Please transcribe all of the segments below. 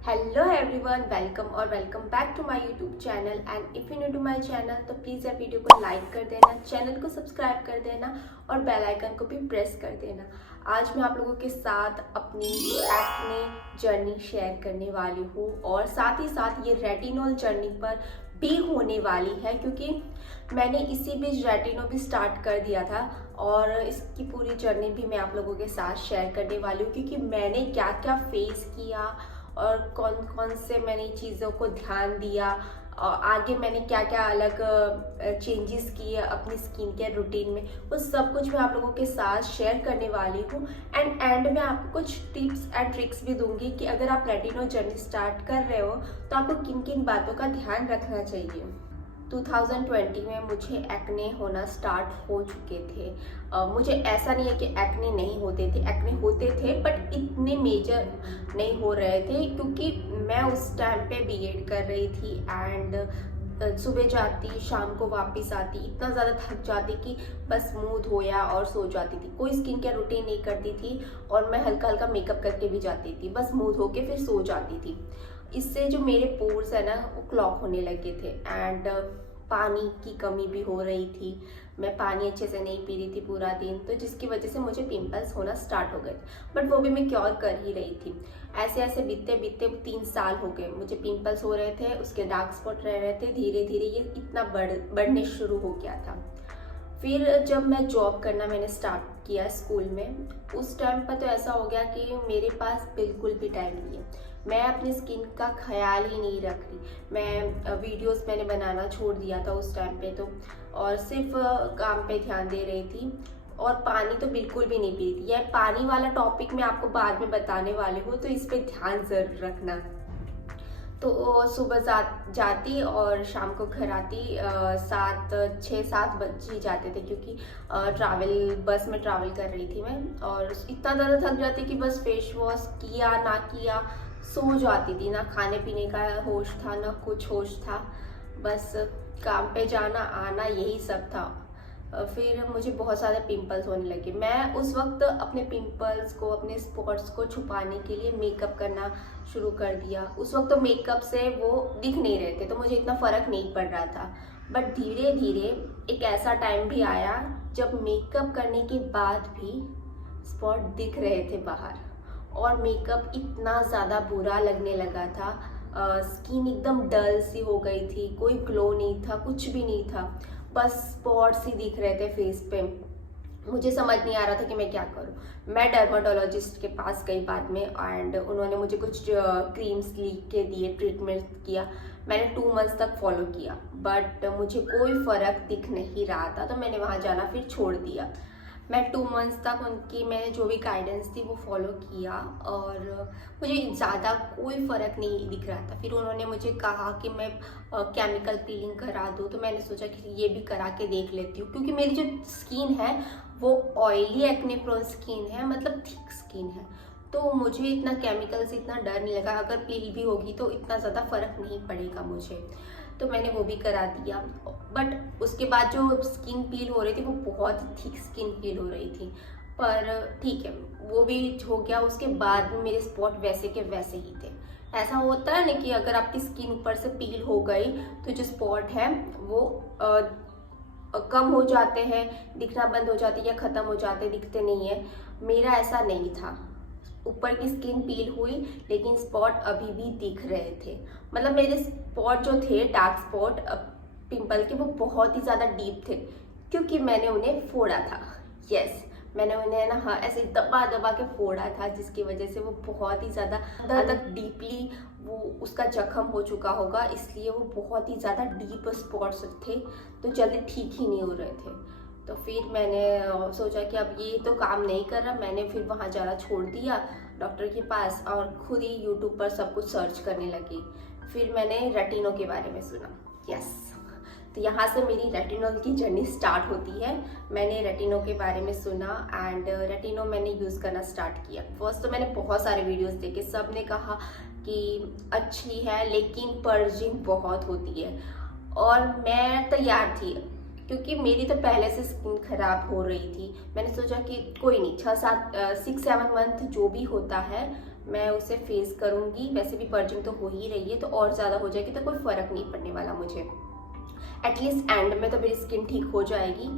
Hello everyone, welcome और welcome back to my YouTube channel. And if you new to my channel तो please यार video को like कर देना, channel को सब्सक्राइब कर देना और बेल आइकन को भी प्रेस कर देना। आज मैं आप लोगों के साथ अपनी एक्ने जर्नी शेयर करने वाली हूँ और साथ ही साथ ये रेटिनॉल जर्नी पर भी होने वाली है, क्योंकि मैंने इसी बीच रेटिनो भी स्टार्ट कर दिया था और इसकी पूरी जर्नी भी मैं आप लोगों के साथ शेयर करने वाली हूँ, क्योंकि मैंने क्या क्या फेस किया और कौन कौन से मैंने चीज़ों को ध्यान दिया और आगे मैंने क्या क्या अलग चेंजेस किए अपनी स्किन केयर रूटीन में, वो सब कुछ मैं आप लोगों के साथ शेयर करने वाली हूँ। एंड में आपको कुछ टिप्स एंड ट्रिक्स भी दूंगी कि अगर आप रेटिनो जर्नी स्टार्ट कर रहे हो तो आपको किन किन बातों का ध्यान रखना चाहिए। 2020 में मुझे एक्ने होना स्टार्ट हो चुके थे। मुझे ऐसा नहीं है कि एक्ने नहीं होते थे, एक्ने होते थे बट इतने मेजर नहीं हो रहे थे, क्योंकि मैं उस टाइम पे बीएड कर रही थी एंड सुबह जाती शाम को वापस आती, इतना ज़्यादा थक जाती कि बस मुंह धोया और सो जाती थी। कोई स्किन केयर रूटीन नहीं करती थी और मैं हल्का हल्का मेकअप करके भी जाती थी, बस मुंह धो के फिर सो जाती थी। इससे जो मेरे पोर्स है ना वो क्लॉग होने लगे थे एंड पानी की कमी भी हो रही थी। मैं पानी अच्छे से नहीं पी रही थी पूरा दिन, तो जिसकी वजह से मुझे पिंपल्स होना स्टार्ट हो गए थे, बट वो भी मैं क्योर कर ही रही थी। ऐसे ऐसे बीतते बीतते 3 साल हो गए, मुझे पिंपल्स हो रहे थे, उसके डार्क स्पॉट रह रहे थे, धीरे धीरे ये इतना बढ़ने शुरू हो गया था। फिर जब मैं जॉब करना मैंने स्टार्ट किया स्कूल में, उस टाइम पर तो ऐसा हो गया कि मेरे पास बिल्कुल भी टाइम नहीं है, मैं अपनी स्किन का ख्याल ही नहीं रख रही। मैं वीडियोस मैंने बनाना छोड़ दिया था उस टाइम पे तो, और सिर्फ काम पे ध्यान दे रही थी और पानी तो बिल्कुल भी नहीं पी रही थी। यह पानी वाला टॉपिक मैं आपको बाद में बताने वाली हूँ, तो इस पर ध्यान ज़रूर रखना। तो सुबह जाती और शाम को घर आती, 6-7 बज ही जाते थे, क्योंकि बस में ट्रैवल कर रही थी मैं, और इतना ज़्यादा थक जाती कि बस फेस वॉश किया ना किया सो जाती थी। ना खाने पीने का होश था ना कुछ होश था, बस काम पे जाना आना यही सब था। फिर मुझे बहुत ज़्यादा पिंपल्स होने लगे। मैं उस वक्त अपने पिंपल्स को, अपने स्पॉट्स को छुपाने के लिए मेकअप करना शुरू कर दिया। उस वक्त तो मेकअप से वो दिख नहीं रहे थे, तो मुझे इतना फ़र्क नहीं पड़ रहा था। बट धीरे धीरे एक ऐसा टाइम भी आया जब मेकअप करने के बाद भी स्पॉट दिख रहे थे बाहर, और मेकअप इतना ज़्यादा बुरा लगने लगा था। स्किन एकदम डल सी हो गई थी, कोई ग्लो नहीं था, कुछ भी नहीं था, बस स्पॉट्स ही दिख रहे थे फेस पे। मुझे समझ नहीं आ रहा था कि मैं क्या करूं। मैं डर्माटोलॉजिस्ट के पास गई बाद में एंड उन्होंने मुझे कुछ क्रीम्स लिख के दिए, ट्रीटमेंट किया। मैंने 2 मंथ्स तक फॉलो किया बट मुझे कोई फ़र्क दिख नहीं रहा था, तो मैंने वहाँ जाना फिर छोड़ दिया। मैं 2 मंथ्स तक उनकी मैंने जो भी गाइडेंस थी वो फॉलो किया और मुझे ज़्यादा कोई फ़र्क नहीं दिख रहा था। फिर उन्होंने मुझे कहा कि मैं केमिकल पीलिंग करा दूँ, तो मैंने सोचा कि ये भी करा के देख लेती हूँ, क्योंकि मेरी जो स्किन है वो ऑयली एक्ने प्रोन स्किन है, मतलब थिक स्किन है, तो मुझे इतना केमिकल से इतना डर नहीं लगा। अगर पील भी होगी तो इतना ज़्यादा फ़र्क नहीं पड़ेगा मुझे, तो मैंने वो भी करा दिया। बट उसके बाद जो स्किन पील हो रही थी वो बहुत ही थिक स्किन पील हो रही थी, पर ठीक है वो भी हो गया। उसके बाद में मेरे स्पॉट वैसे के वैसे ही थे। ऐसा होता है ना कि अगर आपकी स्किन ऊपर से पील हो गई तो जो स्पॉट है वो कम हो जाते हैं, दिखना बंद हो जाते हैं या ख़त्म हो जाते हैं, दिखते नहीं है। मेरा ऐसा नहीं था, ऊपर की स्किन पील हुई लेकिन स्पॉट अभी भी दिख रहे थे। मतलब मेरे स्पॉट जो थे, डार्क स्पॉट पिंपल के, वो बहुत ही ज़्यादा डीप थे, क्योंकि मैंने उन्हें फोड़ा था। यस, मैंने उन्हें ना हाँ ऐसे दबा दबा के फोड़ा था, जिसकी वजह से वो बहुत ही ज़्यादा तक डीपली वो उसका जख्म हो चुका होगा, इसलिए वो बहुत ही ज़्यादा डीप स्पॉट्स थे, तो जल्दी ठीक ही नहीं हो रहे थे। तो फिर मैंने सोचा कि अब ये तो काम नहीं कर रहा, मैंने फिर वहाँ जाना छोड़ दिया डॉक्टर के पास और खुद ही यूट्यूब पर सब कुछ सर्च करने लगी। फिर मैंने रेटिनो के बारे में सुना। यस, तो यहाँ से मेरी रेटिनॉल की जर्नी स्टार्ट होती है। मैंने रेटिनो के बारे में सुना एंड रेटिनो मैंने यूज़ करना स्टार्ट किया। फर्स्ट तो मैंने बहुत सारे वीडियोस देखे, सब ने कहा कि अच्छी है लेकिन पर्जिंग बहुत होती है, और मैं तैयार थी क्योंकि मेरी तो पहले से स्किन खराब हो रही थी। मैंने सोचा कि कोई नहीं, 6-7 6-7 मंथ जो भी होता है मैं उसे फेस करूँगी। वैसे भी पर्जिंग तो हो ही रही है, तो और ज़्यादा हो जाएगी तो कोई फ़र्क नहीं पड़ने वाला मुझे। एटलीस्ट एंड में तो मेरी स्किन ठीक हो जाएगी।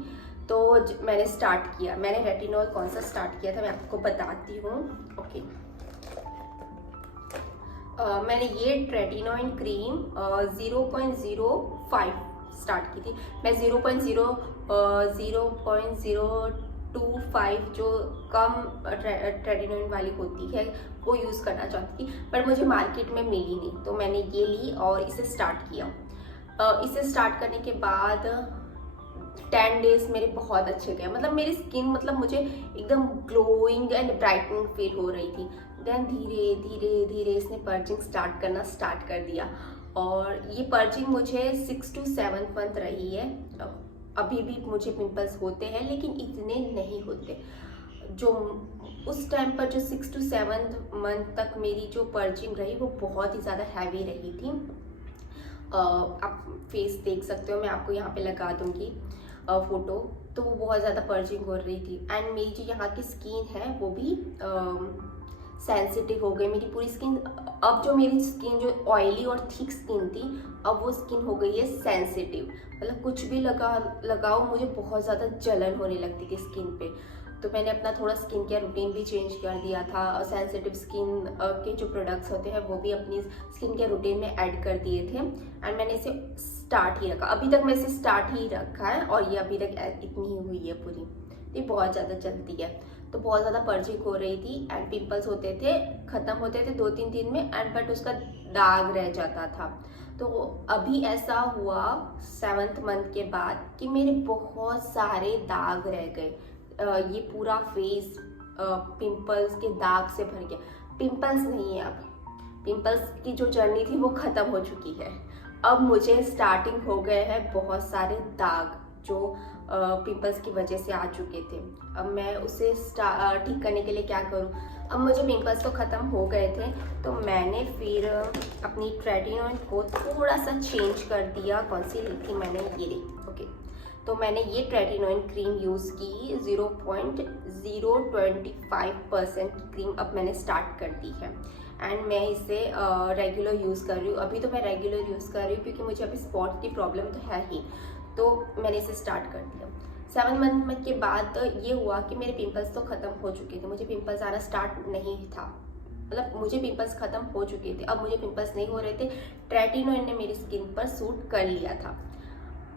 तो मैंने स्टार्ट किया। मैंने रेटिनॉल कौन सा स्टार्ट किया था मैं आपको बताती हूँ। ओके, मैंने ये रेटिनॉल क्रीम 0.05 स्टार्ट की थी। मैं 0.025 जो कम रेटिनॉल वाली होती है वो यूज़ करना चाहती थी, पर मुझे मार्केट में मिली नहीं, तो मैंने ये ली और इसे स्टार्ट किया। इसे स्टार्ट करने के बाद 10 डेज मेरे बहुत अच्छे गए। मतलब मेरी स्किन मतलब मुझे एकदम ग्लोइंग एंड ब्राइटनिंग फील हो रही थी। देन धीरे धीरे धीरे इसने पर्जिंग करना स्टार्ट कर दिया, और ये पर्जिंग मुझे 6 to 7 मंथ रही है। अभी भी मुझे पिंपल्स होते हैं लेकिन इतने नहीं होते। जो उस टाइम पर जो 6 to 7 मंथ तक मेरी जो पर्जिंग रही वो बहुत ही ज़्यादा हैवी रही थी। आप फेस देख सकते हो, मैं आपको यहाँ पे लगा दूँगी फ़ोटो। तो वो बहुत ज़्यादा पर्जिंग हो रही थी, एंड मेरी जो यहाँ की स्किन है वो भी सेंसिटिव हो गई। मेरी पूरी स्किन, अब जो मेरी स्किन जो ऑयली और थिक स्किन थी, अब वो स्किन हो गई है सेंसिटिव। मतलब कुछ भी लगाओ मुझे बहुत ज़्यादा जलन होने लगती थी स्किन पे। तो मैंने अपना थोड़ा स्किन केयर रूटीन भी चेंज कर दिया था। सेंसिटिव स्किन के जो प्रोडक्ट्स होते हैं वो भी अपनी स्किन केयर रूटीन में ऐड कर दिए थे, एंड मैंने इसे स्टार्ट ही रखा। अभी तक मैं इसे स्टार्ट ही रखा है, और ये अभी तक इतनी ही हुई है पूरी। ये बहुत ज़्यादा चलती है। तो बहुत ज़्यादा पर्जिंग हो रही थी, एंड पिंपल्स होते थे, ख़त्म होते थे 2-3 दिन में, एंड बट उसका दाग रह जाता था। तो अभी ऐसा हुआ 7th मंथ के बाद कि मेरे बहुत सारे दाग रह गए। ये पूरा फेस पिंपल्स के दाग से भर गया। पिंपल्स नहीं है, अब पिंपल्स की जो जर्नी थी वो ख़त्म हो चुकी है। अब मुझे स्टार्टिंग हो गए हैं बहुत सारे दाग जो पिंपल्स की वजह से आ चुके थे। अब मैं उसे ठीक करने के लिए क्या करूं? अब मुझे पिंपल्स तो ख़त्म हो गए थे, तो मैंने फिर अपनी रेटिनॉल को थोड़ा सा चेंज कर दिया। कौन सी ली थी मैंने? ये ली। ओके, तो मैंने ये रेटिनॉल क्रीम यूज़ की 0.025% क्रीम अब मैंने स्टार्ट कर दी है, एंड मैं इसे रेगुलर यूज़ कर रही हूँ। अभी तो मैं रेगुलर यूज़ कर रही हूँ क्योंकि मुझे अभी स्पॉट की प्रॉब्लम तो है ही, तो मैंने इसे स्टार्ट कर दिया। 7 मंथ के बाद ये हुआ कि मेरे पिंपल्स तो ख़त्म हो चुके थे। मुझे पिंपल्स आना स्टार्ट नहीं था, मतलब मुझे पिंपल्स ख़त्म हो चुके थे, अब मुझे पिंपल्स नहीं हो रहे थे। रेटिनॉल ने मेरी स्किन पर सूट कर लिया था,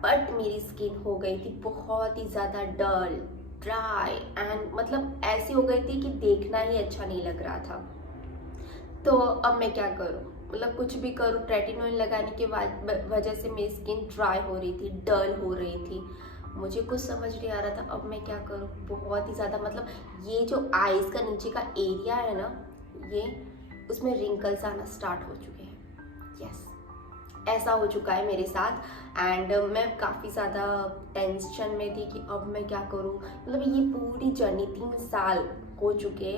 बट मेरी स्किन हो गई थी बहुत ही ज़्यादा डल, ड्राई, एंड मतलब ऐसी हो गई थी कि देखना ही अच्छा नहीं लग रहा था। तो अब मैं क्या करूं? मतलब कुछ भी करूं, रेटिनॉल लगाने के बाद वजह से मेरी स्किन ड्राई हो रही थी, डल हो रही थी। मुझे कुछ समझ नहीं आ रहा था अब मैं क्या करूं। बहुत ही ज़्यादा, मतलब ये जो आईज का नीचे का एरिया है ना, ये उसमें रिंकल्स आना स्टार्ट हो चुके हैं। यस, ऐसा हो चुका है मेरे साथ, एंड मैं काफ़ी ज़्यादा टेंशन में थी कि अब मैं क्या करूं। मतलब ये पूरी जर्नी 3 साल हो चुके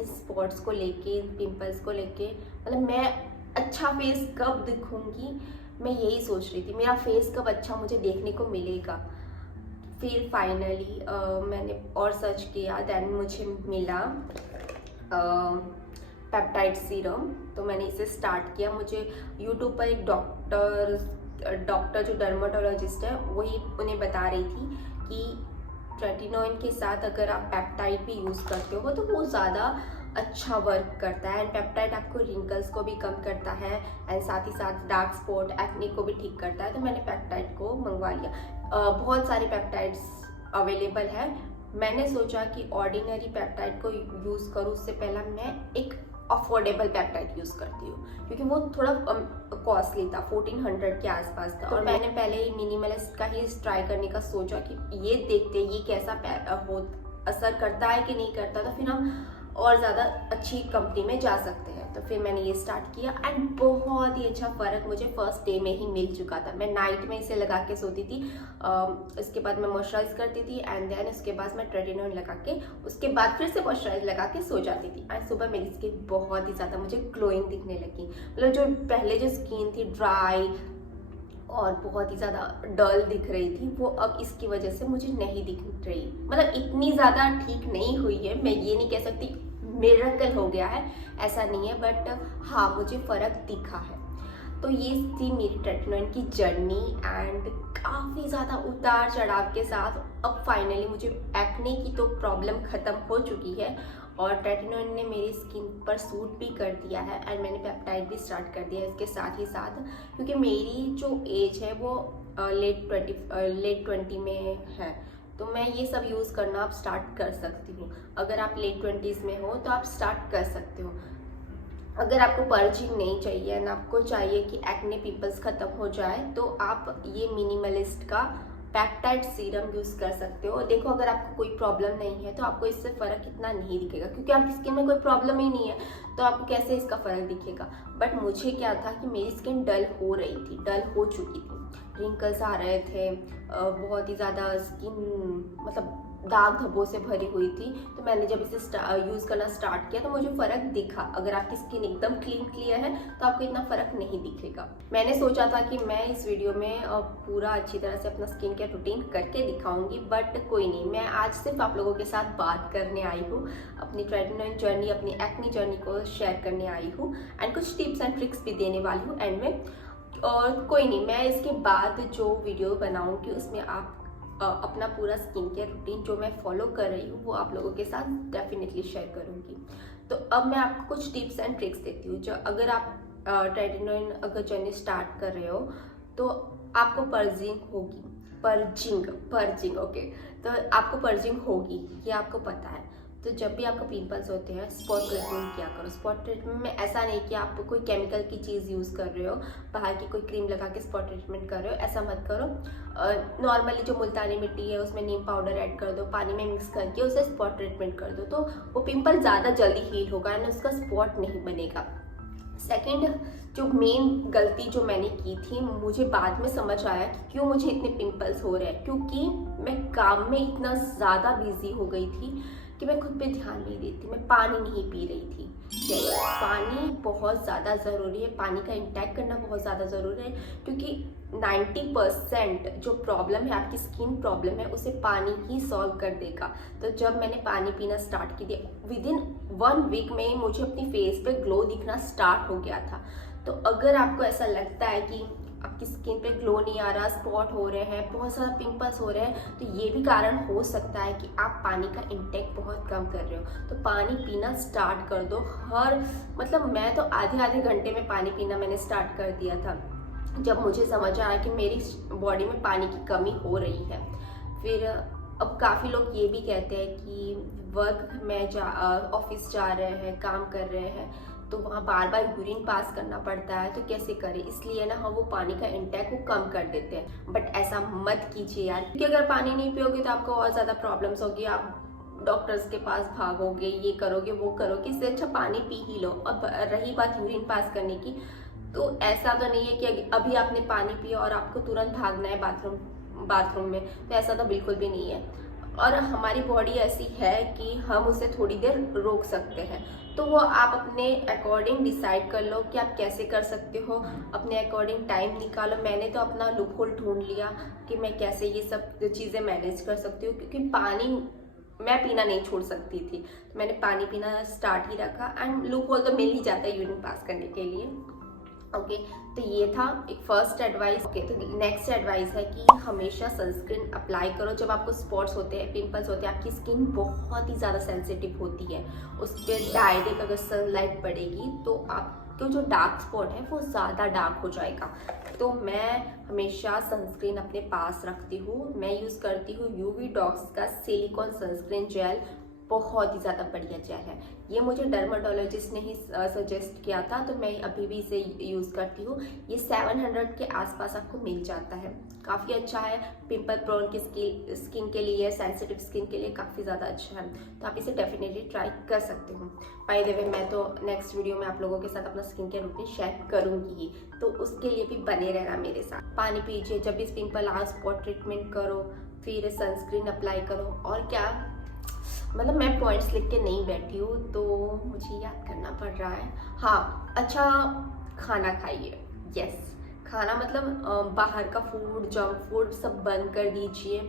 इस स्पॉट्स को लेके, पिंपल्स को लेके। मतलब मैं अच्छा फेस कब दिखूंगी, मैं यही सोच रही थी, मेरा फेस कब अच्छा मुझे देखने को मिलेगा। फिर फाइनली मैंने और सर्च किया, देन मुझे मिला पेप्टाइड सीरम। तो मैंने इसे स्टार्ट किया। मुझे यूट्यूब पर एक डॉक्टर जो डर्माटोलॉजिस्ट है वही उन्हें बता रही थी कि रेटिनॉल के साथ अगर आप पेप्टाइड भी यूज़ करते हो तो वो ज़्यादा अच्छा वर्क करता है, एंड पेप्टाइड आपको रिंकल्स को भी कम करता है, एंड साथ ही साथ डार्क स्पॉट, एक्ने को भी ठीक करता है। तो मैंने पेप्टाइड को मंगवा लिया। बहुत सारे पेप्टाइड्स अवेलेबल है। मैंने सोचा कि ऑर्डिनरी पेप्टाइड को यूज़ करूँ उससे पहला मैं एक अफोर्डेबल पेप्टाइड यूज़ करती हूँ, क्योंकि वो थोड़ा कॉस्टली था, 1400 के आसपास था। और मैंने पहले ही मिनिमलिस्ट का ही ट्राई करने का सोचा कि ये देखते ये कैसा असर करता है कि नहीं करता, तो फिर हम और ज़्यादा अच्छी कंपनी में जा सकते हैं। तो फिर मैंने ये स्टार्ट किया, एंड बहुत ही अच्छा फ़र्क मुझे फर्स्ट डे में ही मिल चुका था। मैं नाइट में इसे लगा के सोती थी, उसके बाद मैं मॉइस्चराइज करती थी, एंड देन उसके बाद मैं रेटिनॉल लगा के उसके बाद फिर से मॉइस्चराइज लगा के सो जाती थी। एंड सुबह मेरी स्किन बहुत ही ज़्यादा मुझे ग्लोइंग दिखने लगी। मतलब जो पहले जो स्किन थी ड्राई और बहुत ही ज़्यादा डल दिख रही थी, वो अब इसकी वजह से मुझे नहीं दिख रही। मतलब इतनी ज़्यादा ठीक नहीं हुई है, मैं ये नहीं कह सकती मिरेकल हो गया है, ऐसा नहीं है, बट हाँ मुझे फ़र्क दिखा है। तो ये थी मेरी ट्रेटिनोइन की जर्नी एंड काफ़ी ज़्यादा उतार चढ़ाव के साथ अब फाइनली मुझे एक्ने की तो प्रॉब्लम ख़त्म हो चुकी है और ट्रेटिनोइन ने मेरी स्किन पर सूट भी कर दिया है एंड मैंने पेप्टाइड भी स्टार्ट कर दिया है इसके साथ ही साथ, क्योंकि मेरी जो एज है वो लेट 20 में है, तो मैं ये सब यूज़ करना आप स्टार्ट कर सकती हूँ। अगर आप लेट 20s में हो तो आप स्टार्ट कर सकते हो। अगर आपको पर्जिंग नहीं चाहिए ना, आपको चाहिए कि एक्ने पिंपल्स ख़त्म हो जाए, तो आप ये मिनिमलिस्ट का पेप्टाइड सीरम यूज़ कर सकते हो। देखो अगर आपको कोई प्रॉब्लम नहीं है तो आपको इससे फ़र्क इतना नहीं दिखेगा, क्योंकि आपकी स्किन में कोई प्रॉब्लम ही नहीं है तो आपको कैसे इसका फ़र्क दिखेगा। बट मुझे क्या था कि मेरी स्किन डल हो रही थी, डल हो चुकी थी, रिंकल्स आ रहे थे, बहुत ही ज़्यादा स्किन मतलब दाग धब्बों से भरी हुई थी। तो मैंने जब इसे यूज़ करना स्टार्ट किया तो मुझे फ़र्क दिखा। अगर आपकी स्किन एकदम क्लियर है तो आपको इतना फ़र्क नहीं दिखेगा। मैंने सोचा था कि मैं इस वीडियो में पूरा अच्छी तरह से अपना स्किन केयर रूटीन करके दिखाऊंगी, बट कोई नहीं, मैं आज सिर्फ आप लोगों के साथ बात करने आई हूँ, अपनी ट्रेटिनोइन जर्नी, अपनी एक्ने जर्नी को शेयर करने आई हूँ एंड कुछ टिप्स एंड ट्रिक्स भी देने वाली हूँ एंड में। और कोई नहीं, मैं इसके बाद जो वीडियो बनाऊँगी उसमें आप अपना पूरा स्किन केयर रूटीन जो मैं फॉलो कर रही हूँ वो आप लोगों के साथ डेफिनेटली शेयर करूँगी। तो अब मैं आपको कुछ टिप्स एंड ट्रिक्स देती हूँ। जो अगर आप ट्रेटिनोइन अगर जर्नी स्टार्ट कर रहे हो तो आपको पर्जिंग ओके, तो आपको पर्जिंग होगी, ये आपको पता है। तो जब भी आपको पिंपल्स होते हैं स्पॉट ट्रीटमेंट किया करो। स्पॉट ट्रीटमेंट में ऐसा नहीं कि आप कोई केमिकल की चीज़ यूज़ कर रहे हो, बाहर की कोई क्रीम लगा के स्पॉट ट्रीटमेंट कर रहे हो, ऐसा मत करो। नॉर्मली जो मुल्तानी मिट्टी है उसमें नीम पाउडर ऐड कर दो, पानी में मिक्स करके उसे स्पॉट ट्रीटमेंट कर दो, तो वो पिंपल ज़्यादा जल्दी हील होगा एंड उसका स्पॉट नहीं बनेगा। सेकेंड, जो मेन गलती जो मैंने की थी, मुझे बाद में समझ आया कि क्यों मुझे इतने पिंपल्स हो रहे हैं, क्योंकि मैं काम में इतना ज़्यादा बिजी हो गई थी कि मैं खुद पे ध्यान नहीं देती, मैं पानी नहीं पी रही थी। पानी बहुत ज़्यादा ज़रूरी है, पानी का इंटेक करना बहुत ज़्यादा ज़रूरी है, क्योंकि 90% जो प्रॉब्लम है, आपकी स्किन प्रॉब्लम है, उसे पानी ही सॉल्व कर देगा। तो जब मैंने पानी पीना स्टार्ट किया, विदिन 1 वीक में ही मुझे अपनी फेस पे ग्लो दिखना स्टार्ट हो गया था। तो अगर आपको ऐसा लगता है कि आपकी स्किन पे ग्लो नहीं आ रहा, स्पॉट हो रहे हैं, बहुत सारा पिंपल्स हो रहे हैं, तो ये भी कारण हो सकता है कि आप पानी का इंटेक बहुत कम कर रहे हो। तो पानी पीना स्टार्ट कर दो। मतलब मैं तो आधे घंटे में पानी पीना मैंने स्टार्ट कर दिया था जब मुझे समझ आया कि मेरी बॉडी में पानी की कमी हो रही है। फिर अब काफ़ी लोग ये भी कहते हैं कि वर्क में ऑफिस जा रहे हैं, काम कर रहे हैं, तो वहाँ बार बार यूरिन पास करना पड़ता है, तो कैसे करें, इसलिए ना हम वो पानी का इंटेक को कम कर देते हैं। बट ऐसा मत कीजिए यार, क्योंकि अगर पानी नहीं पियोगे तो आपको और ज़्यादा प्रॉब्लम्स होगी, आप डॉक्टर्स के पास भागोगे, ये करोगे वो करोगे, इससे अच्छा पानी पी ही लो। और रही बात यूरिन पास करने की, तो ऐसा तो नहीं है कि अभी आपने पानी पिया और आपको तुरंत भागना है बाथरूम में, तो ऐसा तो बिल्कुल भी नहीं है। और हमारी बॉडी ऐसी है कि हम उसे थोड़ी देर रोक सकते हैं, तो वो आप अपने अकॉर्डिंग डिसाइड कर लो कि आप कैसे कर सकते हो, अपने अकॉर्डिंग टाइम निकालो। मैंने तो अपना लूप होल ढूंढ लिया कि मैं कैसे ये सब चीज़ें मैनेज कर सकती हूँ, क्योंकि पानी मैं पीना नहीं छोड़ सकती थी, तो मैंने पानी पीना स्टार्ट ही रखा एंड लूप होल तो मिल ही जाता है यूरिन पास करने के लिए। ओके, तो ये था एक फर्स्ट एडवाइस। ओके, तो नेक्स्ट एडवाइस है कि हमेशा सनस्क्रीन अप्लाई करो। जब आपको स्पॉट्स होते हैं, पिंपल्स होते हैं, आपकी स्किन बहुत ही ज़्यादा सेंसिटिव होती है, उस पर डायरेक्ट अगर सनलाइट पड़ेगी तो आपको जो डार्क स्पॉट है वो ज़्यादा डार्क हो जाएगा। तो मैं हमेशा सनस्क्रीन अपने पास रखती हूँ। मैं यूज़ करती हूँ यूवी डॉक्स का सिलिकॉन सनस्क्रीन जेल, बहुत ही ज़्यादा बढ़िया जेल है। ये मुझे डर्माटोलॉजिस्ट ने ही सजेस्ट किया था, तो मैं अभी भी इसे यूज़ करती हूँ। ये 700 के आसपास आपको मिल जाता है, काफ़ी अच्छा है। पिंपल प्रोन की स्किन के लिए, सेंसिटिव स्किन के लिए काफ़ी ज़्यादा अच्छा है, तो आप इसे डेफिनेटली ट्राई कर सकते हो। बाय द वे, मैं तो नेक्स्ट वीडियो में आप लोगों के साथ अपना स्किन केयर रूटीन शेयर करूँगी ही, तो उसके लिए भी बने रहना मेरे साथ। पानी पीजिए, जब भी पिंपल आ स्पॉट ट्रीटमेंट करो, फिर सनस्क्रीन अप्लाई करो। और क्या, मतलब मैं पॉइंट्स लिख के नहीं बैठी हूँ, तो मुझे याद करना पड़ रहा है। हाँ, अच्छा खाना खाइए। यस, खाना मतलब बाहर का फूड, जंक फूड सब बंद कर दीजिए।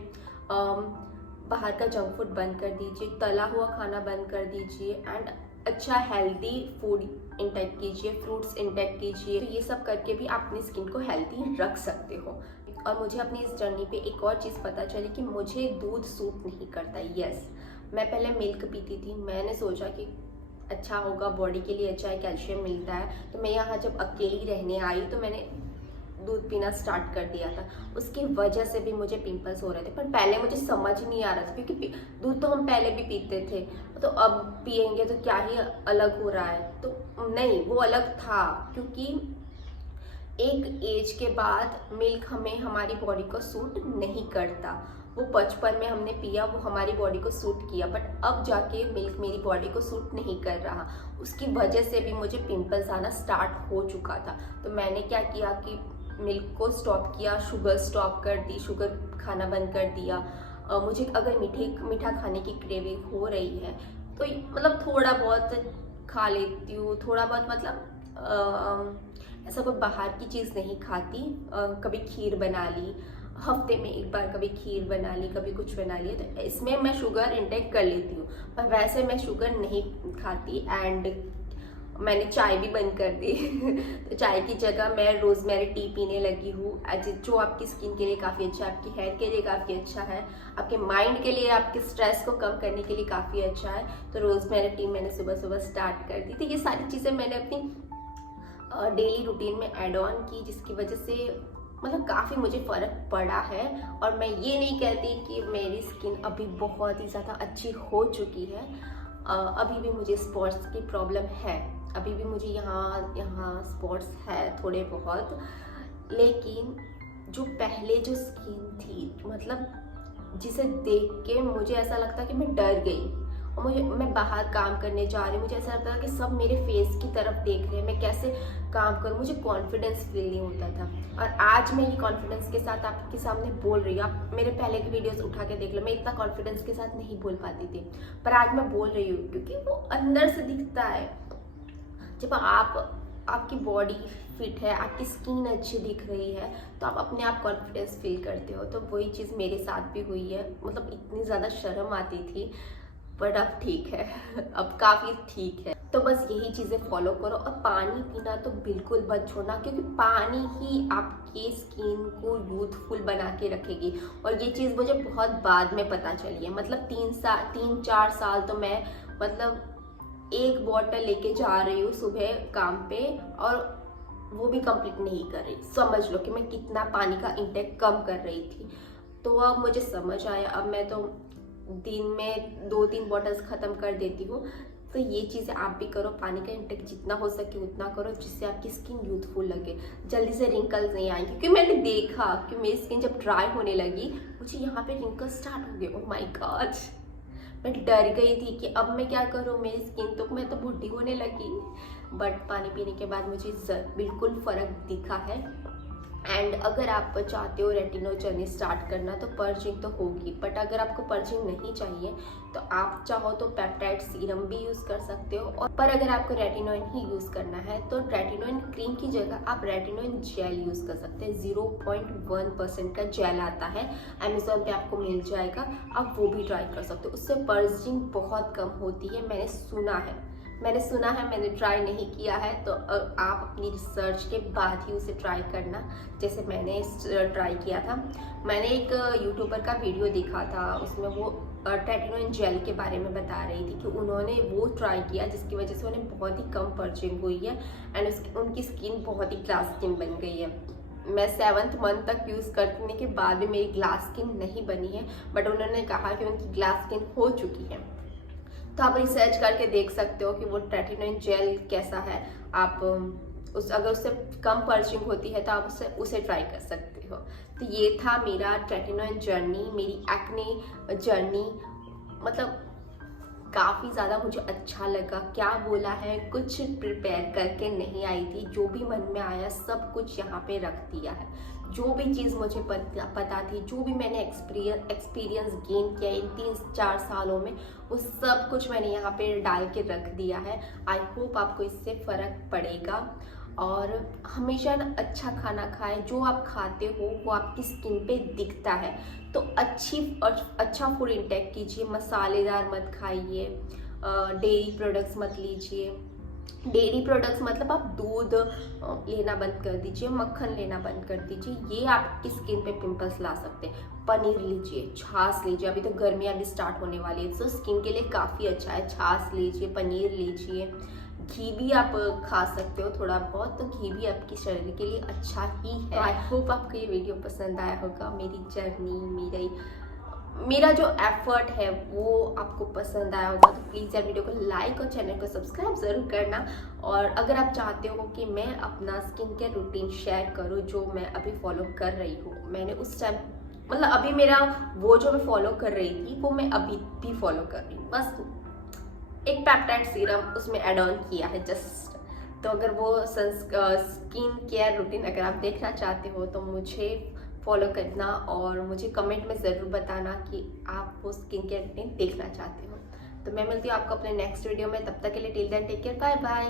बाहर का जंक फूड बंद कर दीजिए, तला हुआ खाना बंद कर दीजिए एंड अच्छा हेल्दी फूड इंटेक कीजिए, फ्रूट्स इंटेक कीजिए। तो ये सब करके भी आप अपनी स्किन को हेल्दी रख सकते हो। और मुझे अपनी इस जर्नी पे एक और चीज़ पता चली कि मुझे दूध सूट नहीं करता। यस, मैं पहले मिल्क पीती थी, मैंने सोचा कि अच्छा होगा, बॉडी के लिए अच्छा है, कैल्शियम मिलता है। तो मैं यहाँ जब अकेली रहने आई तो मैंने दूध पीना स्टार्ट कर दिया था। उसकी वजह से भी मुझे पिंपल्स हो रहे थे, पर पहले मुझे समझ नहीं आ रहा था, क्योंकि दूध तो हम पहले भी पीते थे, तो अब पियेंगे तो क्या ही अलग हो रहा है। तो नहीं, वो अलग था, क्योंकि एक एज के बाद मिल्क हमें हमारी बॉडी को सूट नहीं करता। वो बचपन में हमने पिया, वो हमारी बॉडी को सूट किया, बट अब जाके मिल्क मेरी बॉडी को सूट नहीं कर रहा। उसकी वजह से भी मुझे पिंपल्स आना स्टार्ट हो चुका था। तो मैंने क्या किया कि मिल्क को स्टॉप किया, शुगर स्टॉप कर दी, शुगर खाना बंद कर दिया। मुझे अगर मीठा खाने की क्रेविंग हो रही है तो मतलब थोड़ा बहुत खा लेती हूँ, थोड़ा बहुत मतलब ऐसा कोई बाहर की चीज़ नहीं खाती। कभी खीर बना ली, हफ्ते में एक बार कभी खीर बना ली, कभी कुछ बना लिया, तो इसमें मैं शुगर इंटेक कर लेती हूँ। पर वैसे मैं शुगर नहीं खाती। एंड मैंने चाय भी बंद कर दी तो चाय की जगह मैं रोज़मेरी टी पीने लगी हूँ, जो आपकी स्किन के लिए काफ़ी अच्छा है, आपकी हेयर के लिए काफ़ी अच्छा है, आपके माइंड के लिए, आपके स्ट्रेस को कम करने के लिए काफ़ी अच्छा है। तो रोज़मेरी टी मैंने सुबह सुबह स्टार्ट कर दी थी। ये सारी चीज़ें मैंने अपनी डेली रूटीन में ऐड ऑन की, जिसकी वजह से मतलब काफ़ी मुझे फ़र्क पड़ा है। और मैं ये नहीं कहती कि मेरी स्किन अभी बहुत ही ज़्यादा अच्छी हो चुकी है। अभी भी मुझे स्पॉट्स की प्रॉब्लम है, अभी भी मुझे यहाँ स्पॉट्स है थोड़े बहुत, लेकिन जो पहले जो स्किन थी, मतलब जिसे देख के मुझे ऐसा लगता कि मैं डर गई। और मैं बाहर काम करने जा रही हूँ, मुझे ऐसा लगता था कि सब मेरे फेस की तरफ देख रहे हैं, मैं कैसे काम करूँ, मुझे कॉन्फिडेंस फील नहीं होता था। और आज मैं ये कॉन्फिडेंस के साथ आपके सामने बोल रही हूँ। आप मेरे पहले की वीडियोस उठा के देख लो, मैं इतना कॉन्फिडेंस के साथ नहीं बोल पाती थी, पर आज मैं बोल रही हूँ, क्योंकि वो अंदर से दिखता है। जब आपकी बॉडी फिट है, आपकी स्किन अच्छी दिख रही है, तो आप अपने आप कॉन्फिडेंस फील करते हो। तो वही चीज़ मेरे साथ भी हुई है। मतलब इतनी ज़्यादा शर्म आती थी, बट अब ठीक है अब काफ़ी ठीक है। तो बस यही चीज़ें फॉलो करो। और पानी पीना तो बिल्कुल मत छोड़ना, क्योंकि पानी ही आपकी स्किन को यूथफुल बना के रखेगी। और ये चीज़ मुझे बहुत बाद में पता चली है। मतलब 3-4 साल तो मैं मतलब एक बॉटल लेके जा रही हूँ सुबह काम पे, और वो भी कंप्लीट नहीं कर रही। समझ लो कि मैं कितना पानी का इंटेक कम कर रही थी। तो अब मुझे समझ आया, अब मैं तो दिन में 2-3 बॉटल्स ख़त्म कर देती हूँ। तो ये चीज़ें आप भी करो, पानी का इंटेक जितना हो सके उतना करो, जिससे आपकी स्किन यूथफुल लगे, जल्दी से रिंकल्स नहीं आएंगे। क्योंकि मैंने देखा कि मेरी स्किन जब ड्राई होने लगी, मुझे यहाँ पे रिंकल्स स्टार्ट हो गए। ओह माय गॉड, मैं डर गई थी कि अब मैं क्या करूँ, मेरी स्किन तो मैं तो बुढ़ी होने लगी। बट पानी पीने के बाद मुझे बिल्कुल फ़र्क दिखा है। एंड अगर आप चाहते हो रेटिनो जर्नी स्टार्ट करना, तो पर्चिंग तो होगी, बट अगर आपको पर्चिंग नहीं चाहिए तो आप चाहो तो पेप्टाइड सीरम भी यूज़ कर सकते हो। और पर अगर आपको रेटिनोइन ही यूज़ करना है तो रेटिनोइन क्रीम की जगह आप रेटिनोइन जेल यूज़ कर सकते हैं। 0.1% का जेल आता है, अमेजोन पे आपको मिल जाएगा, आप वो भी ट्राई कर सकते हो। उससे पर्चिंग बहुत कम होती है, मैंने सुना है, मैंने ट्राई नहीं किया है। तो आप अपनी रिसर्च के बाद ही उसे ट्राई करना, जैसे मैंने ट्राई किया था। मैंने एक यूट्यूबर का वीडियो देखा था, उसमें वो रेटिनोइन जेल के बारे में बता रही थी कि उन्होंने वो ट्राई किया, जिसकी वजह से उन्हें बहुत ही कम पर्चिंग हुई है एंड उनकी स्किन बहुत ही ग्लास स्किन बन गई है। मैं 7th मंथ तक यूज़ करने के बाद भी मेरी ग्लास स्किन नहीं बनी है, बट उन्होंने कहा कि उनकी ग्लास स्किन हो चुकी है। तो आप रिसर्च करके देख सकते हो कि वो रेटिनोइन जेल कैसा है। आप अगर उससे कम पर्चिंग होती है तो आप उसे ट्राई कर सकते हो। तो ये था मेरा रेटिनोइन जर्नी, मेरी एक्ने जर्नी। मतलब काफ़ी ज़्यादा मुझे अच्छा लगा। क्या बोला है, कुछ प्रिपेयर करके नहीं आई थी, जो भी मन में आया सब कुछ यहाँ पे रख दिया है। जो भी चीज़ मुझे पता थी, जो भी मैंने एक्सपीरियंस गेन किया इन 3-4 सालों में, वो सब कुछ मैंने यहाँ पे डाल के रख दिया है। आई होप आपको इससे फ़र्क पड़ेगा। और हमेशा ना अच्छा खाना खाएं, जो आप खाते हो वो आपकी स्किन पे दिखता है। तो अच्छा फूड इंटेक कीजिए, मसालेदार मत खाइए, डेयरी प्रोडक्ट्स मत लीजिए। डेयरी प्रोडक्ट्स मतलब आप दूध लेना बंद कर दीजिए, मक्खन लेना बंद कर दीजिए, ये आपकी स्किन पे पिंपल्स ला सकते हैं। पनीर लीजिए, छाछ लीजिए, अभी तो गर्मियाँ भी स्टार्ट होने वाली है तो स्किन के लिए काफ़ी अच्छा है। छाछ लीजिए, पनीर लीजिए, घी भी आप खा सकते हो थोड़ा बहुत, तो घी भी आपके शरीर के लिए अच्छा ही है। आई होप आपको ये वीडियो पसंद आया होगा, मेरी जर्नी, मेरा जो एफर्ट है वो आपको पसंद आया होगा। तो प्लीज़ यार वीडियो को लाइक और चैनल को सब्सक्राइब ज़रूर करना। और अगर आप चाहते हो कि मैं अपना स्किन केयर रूटीन शेयर करूँ जो मैं अभी फॉलो कर रही हूँ, मैंने उस टाइम मतलब अभी मेरा वो जो मैं फॉलो कर रही थी वो मैं अभी भी फॉलो कर रही हूँ, बस एक पेप्टाइड सीरम उसमें एड ऑन किया है जस्ट। तो अगर वो स्किन केयर रूटीन अगर आप देखना चाहते हो तो मुझे फॉलो करना और मुझे कमेंट में ज़रूर बताना कि आप वो स्किन केयर रूटीन देखना चाहते हो। तो मैं मिलती हूँ आपको अपने नेक्स्ट वीडियो में, तब तक के लिए till then take care, bye bye.